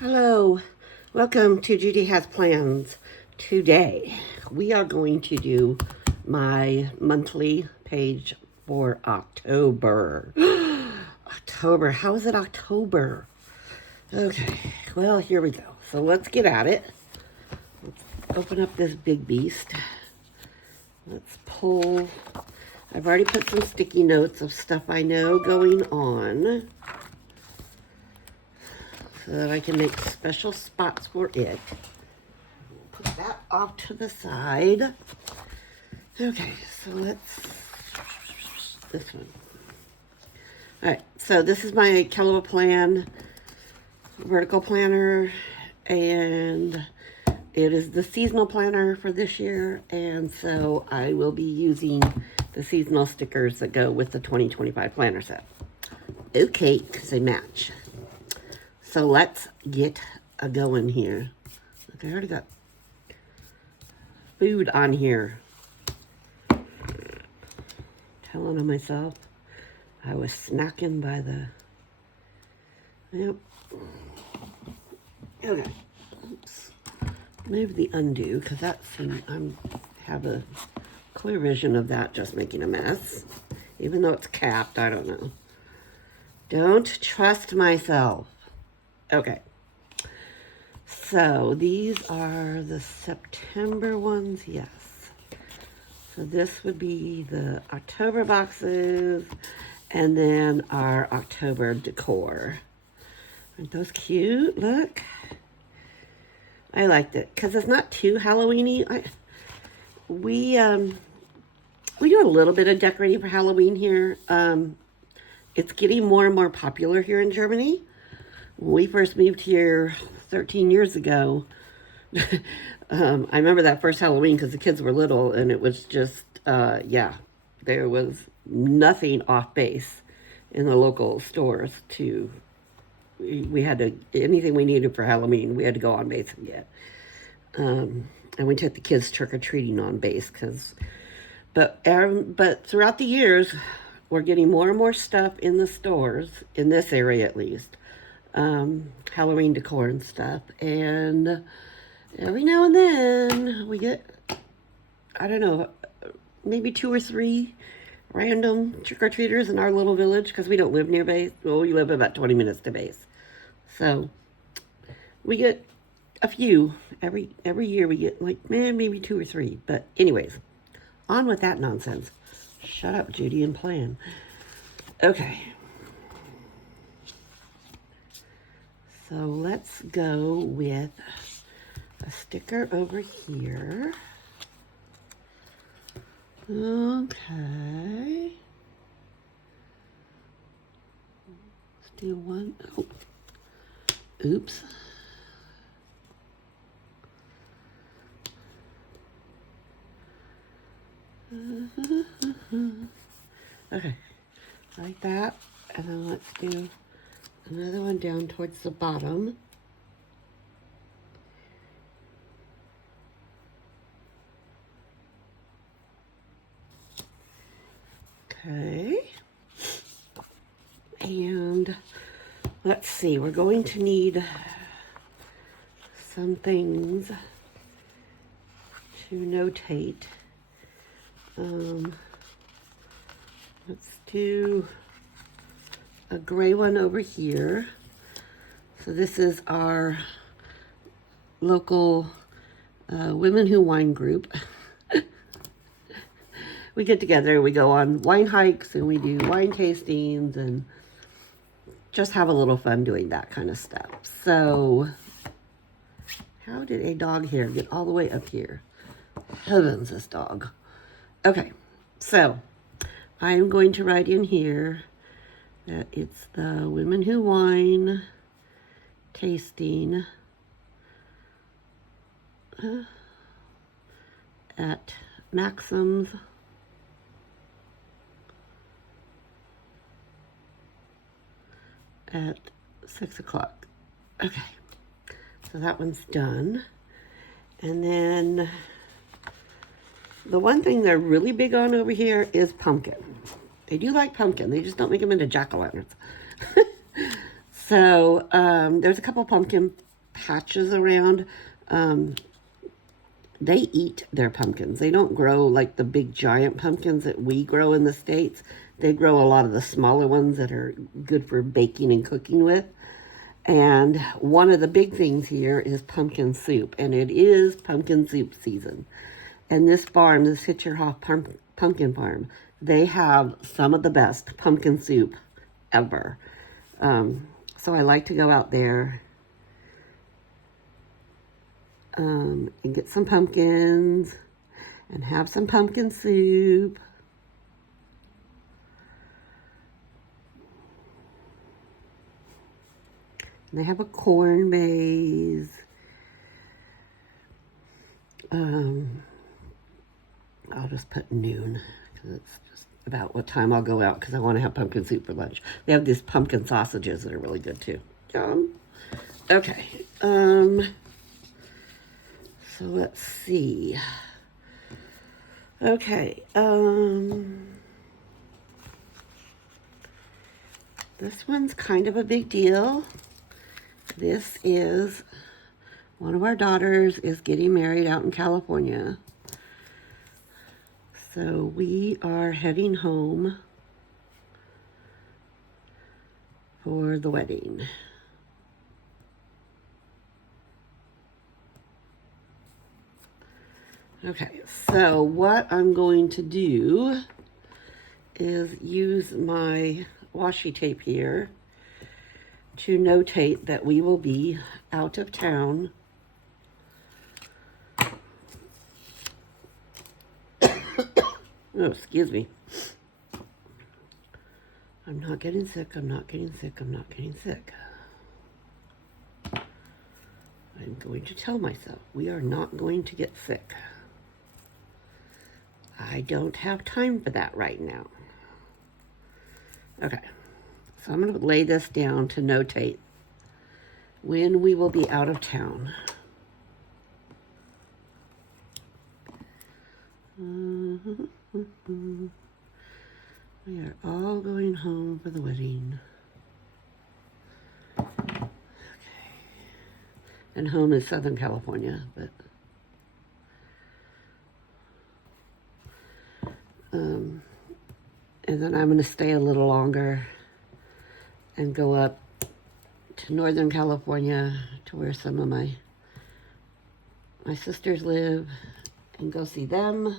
Hello, welcome to Judy Has Plans. Today we are going to do my monthly page for October. October, how is it October? Okay, well, here we go. So let's get at it. Let's open up this big beast. Let's pull. I've already put some sticky notes of stuff I know going on, so that I can make special spots for it. Put that off to the side. Okay, so this one. All right, so this is my Catchall plan, vertical planner, and it is the seasonal planner for this year, and so I will be using the seasonal stickers that go with the 2025 planner set. Okay, because they match. So let's get a going here. Okay, I already got food on here. Telling on myself I was snacking by the... Yep. Okay. Oops. Move the undo, because that's... I have a clear vision of that just making a mess. Even though it's capped, I don't know. Don't trust myself. Okay. So these are the September ones, yes. So this would be the October boxes, and then our October decor. Aren't those cute? Look. I liked it, because it's not too Halloween-y. We do a little bit of decorating for Halloween here. It's getting more and more popular here in Germany. When we first moved here 13 years ago, I remember that first Halloween because the kids were little, and it was just, yeah, there was nothing off base in the local stores we had to, anything we needed for Halloween, we had to go on base and get. And we took the kids trick-or-treating on base but throughout the years, we're getting more and more stuff in the stores, in this area at least. Halloween decor and stuff, and every now and then we get, I don't know, maybe 2 or 3 random trick-or-treaters in our little village, because we don't live near base. Well, we live about 20 minutes to base, so we get a few every year. We get like maybe 2 or 3, but anyways, on with that nonsense. Shut up, Judy, and plan. Okay. So let's go with a sticker over here. Okay. Let's do one. Oh. Oops. Okay. Like that. And then let's do another one down towards the bottom. Okay. And let's see, we're going to need some things to notate. Let's do a gray one over here. So this is our local Women Who Wine group. We get together, we go on wine hikes, and we do wine tastings, and just have a little fun doing that kind of stuff. So, how did a dog hair get all the way up here? Heavens, this dog. Okay, so I'm going to write in here that it's the Women Who Wine tasting at Maxim's at 6 o'clock. Okay, so that one's done. And then the one thing they're really big on over here is pumpkin. They do like pumpkin. They just don't make them into jack-o'-lanterns. So there's a couple pumpkin patches around. They eat their pumpkins. They don't grow like the big giant pumpkins that we grow in the States. They grow a lot of the smaller ones that are good for baking and cooking with. And one of the big things here is pumpkin soup, and it is pumpkin soup season. And this farm, this Hitcherhoff Pumpkin Farm, they have some of the best pumpkin soup ever. So I like to go out there and get some pumpkins and have some pumpkin soup. And they have a corn maze. I'll just put noon because it's just about what time I'll go out because I want to have pumpkin soup for lunch. They have these pumpkin sausages that are really good too. Yum. Okay. So let's see. Okay. This one's kind of a big deal. This is one of our daughters is getting married out in California. So we are heading home for the wedding. Okay, so what I'm going to do is use my washi tape here to notate that we will be out of town oh, excuse me. I'm not getting sick, I'm not getting sick, I'm not getting sick. I'm going to tell myself we are not going to get sick. I don't have time for that right now. Okay, so I'm going to lay this down to notate when we will be out of town. We are all going home for the wedding. Okay. And home is Southern California, but and then I'm going to stay a little longer and go up to Northern California to where some of my sisters live and go see them.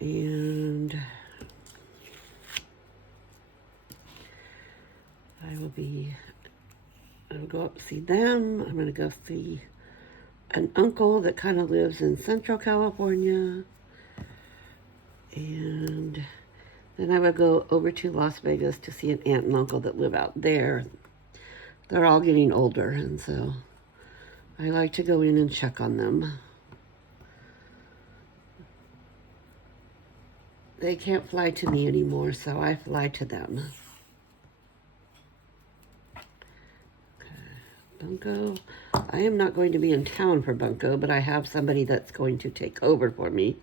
And I'll go up see them. I'm going to go see an uncle that kind of lives in Central California. And then I would go over to Las Vegas to see an aunt and uncle that live out there. They're all getting older, and so I like to go in and check on them. They can't fly to me anymore, so I fly to them. Okay. Bunko. I am not going to be in town for Bunko, but I have somebody that's going to take over for me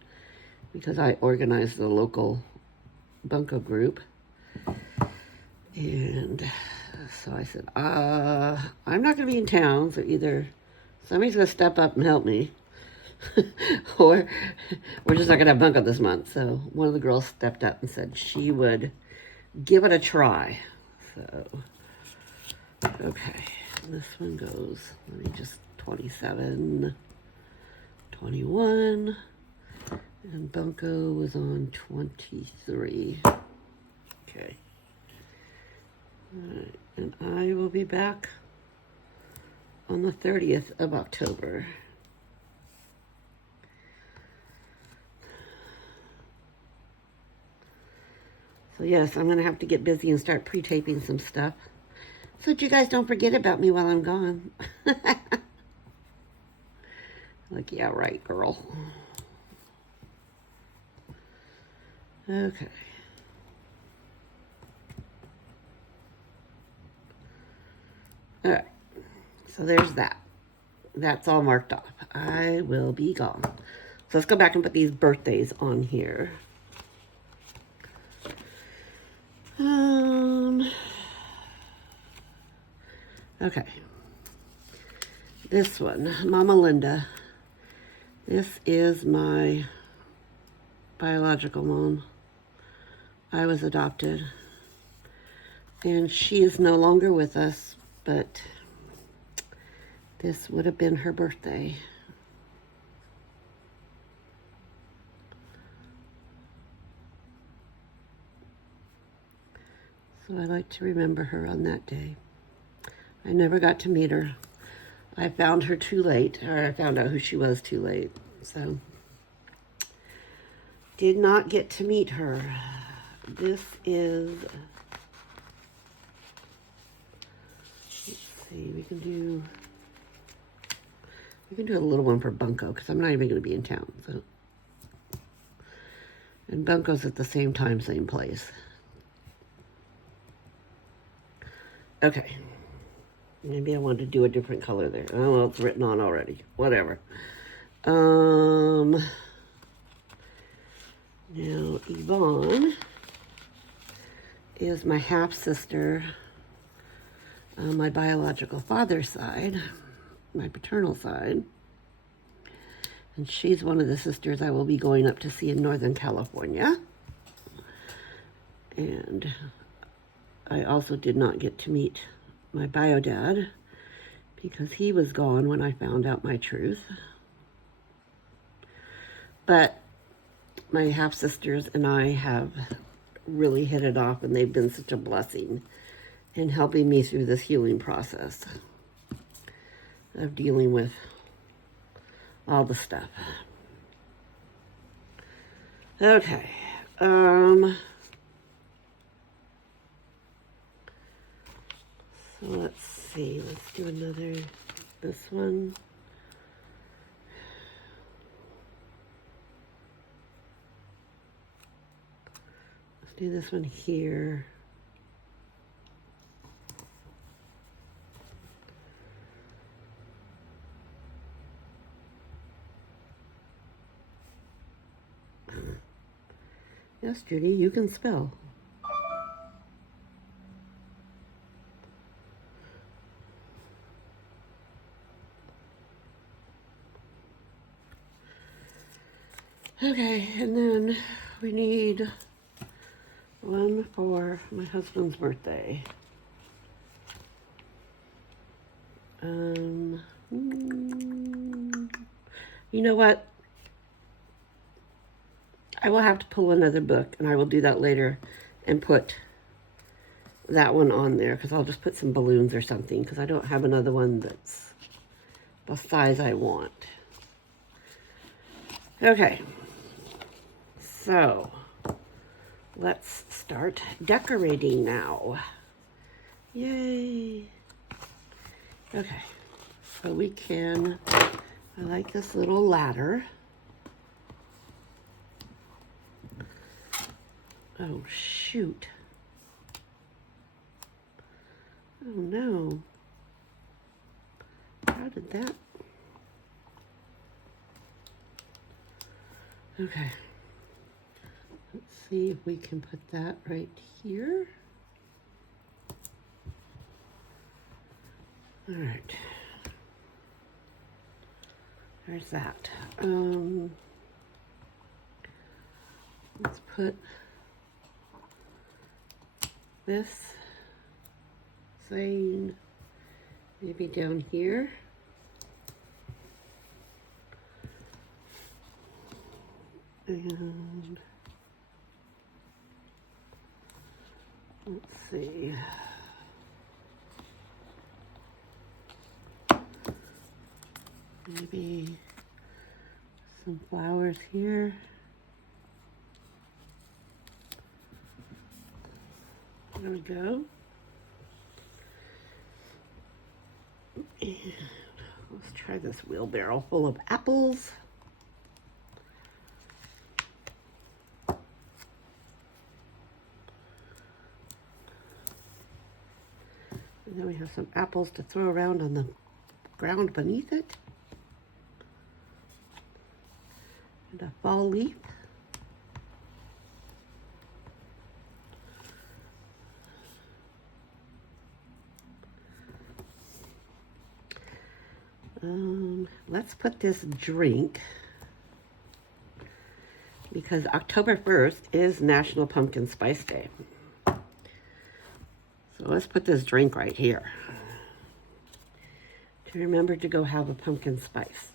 because I organize the local Bunko group. And so I said, I'm not going to be in town, so either somebody's going to step up and help me, or we're just not going to have Bunko this month. So one of the girls stepped up and said she would give it a try. So, okay, this one goes, let me just, 27, 21, and Bunko was on 23. Okay. All right, and I will be back on the 30th of October. So yes, I'm going to have to get busy and start pre-taping some stuff so that you guys don't forget about me while I'm gone. Like, yeah, right, girl. Okay. All right. So there's that. That's all marked off. I will be gone. So let's go back and put these birthdays on here. Okay. This one, Mama Linda. This is my biological mom. I was adopted. And she is no longer with us, but this would have been her birthday. So I like to remember her on that day. I never got to meet her. I found her too late, or I found out who she was too late. So, did not get to meet her. This is, let's see, we can do a little one for Bunko, because I'm not even going to be in town. So, and Bunko's at the same time, same place. Okay. Maybe I want to do a different color there. Oh, well, it's written on already. Whatever. Now, Yvonne is my half-sister on my biological father's side, my paternal side. And she's one of the sisters I will be going up to see in Northern California. And I also did not get to meet my bio dad because he was gone when I found out my truth. But my half-sisters and I have really hit it off, and they've been such a blessing in helping me through this healing process of dealing with all the stuff. Okay. So let's see. Let's do another, this one. Let's do this one here. Yes, Judy, you can spell. Okay, and then we need one for my husband's birthday. You know what? I will have to pull another book, and I will do that later and put that one on there, because I'll just put some balloons or something, because I don't have another one that's the size I want. Okay, so let's start decorating now. Yay! Okay, so we can, I like this little ladder. Oh, shoot. Oh, no. How did that? Okay. Let's see if we can put that right here. All right. There's that. Let's put this saying maybe down here. And let's see. Maybe some flowers here. There we go. And let's try this wheelbarrow full of apples. And then we have some apples to throw around on the ground beneath it. And a fall leaf. Let's put this drink, because October 1st is National Pumpkin Spice Day. So let's put this drink right here to remember to go have a pumpkin spice.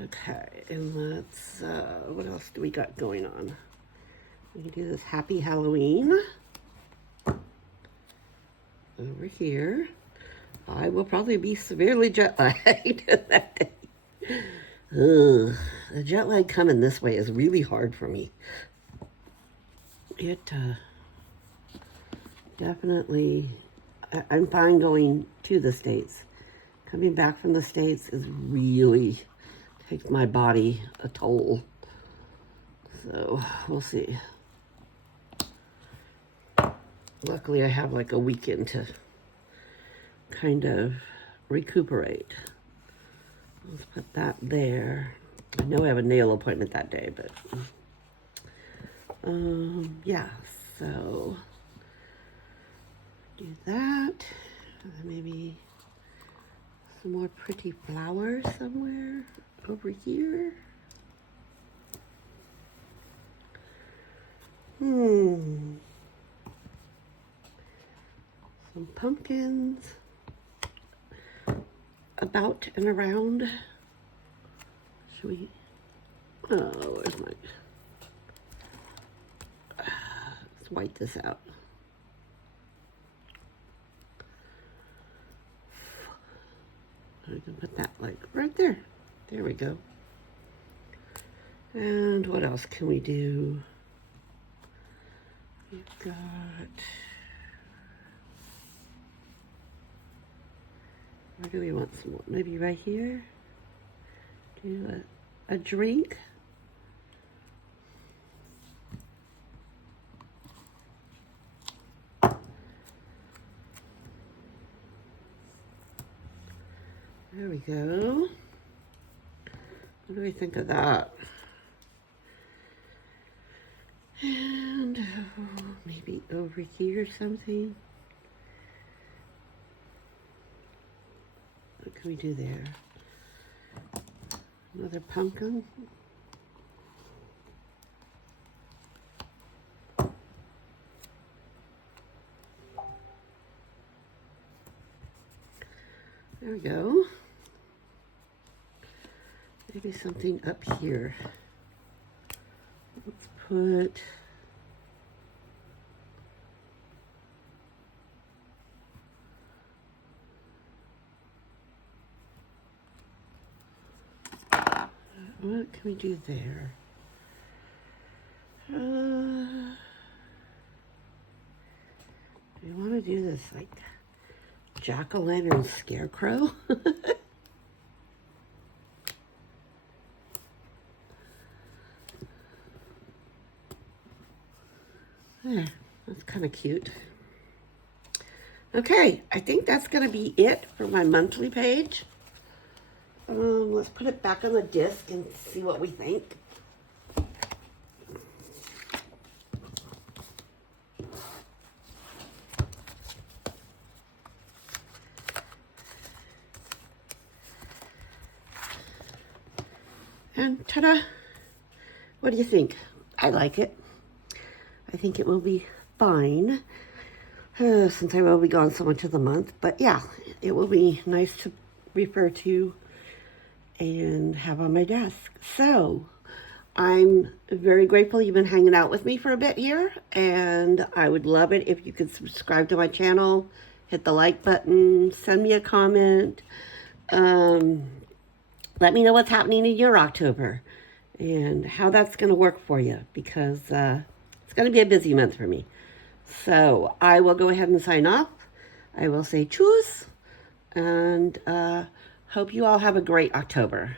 Okay, and let's, what else do we got going on? We can do this Happy Halloween over here. I will probably be severely jet lagged that day. Ugh, the jet lag coming this way is really hard for me. It definitely, I'm fine going to the States. Coming back from the States is really takes my body a toll. So we'll see. Luckily, I have like a weekend to kind of recuperate. Let's put that there. I know I have a nail appointment that day, but yeah, so do that. And then maybe some more pretty flowers somewhere over here. Some pumpkins about and around. Should we? Oh, where's my? Let's white this out. I can put that like right there. There we go. And what else can we do? We've got, where do we want some more? Maybe right here? Do a drink. There we go. What do we think of that? And maybe over here something. What can we do there? Another pumpkin. There we go. Maybe something up here. Let's put what can we do there? Do we want to do this like jack-o'-lantern scarecrow? There, that's kind of cute. Okay, I think that's going to be it for my monthly page. Let's put it back on the disc and see what we think. And ta-da! What do you think? I like it. I think it will be fine, since I will be gone so much of the month. But yeah, it will be nice to refer to and have on my desk. So I'm very grateful you've been hanging out with me for a bit here, and I would love it if you could subscribe to my channel, hit the like button, send me a comment. Let me know what's happening in your October and how that's going to work for you, because it's going to be a busy month for me. So I will go ahead and sign off. I will say tschüss, and hope you all have a great October.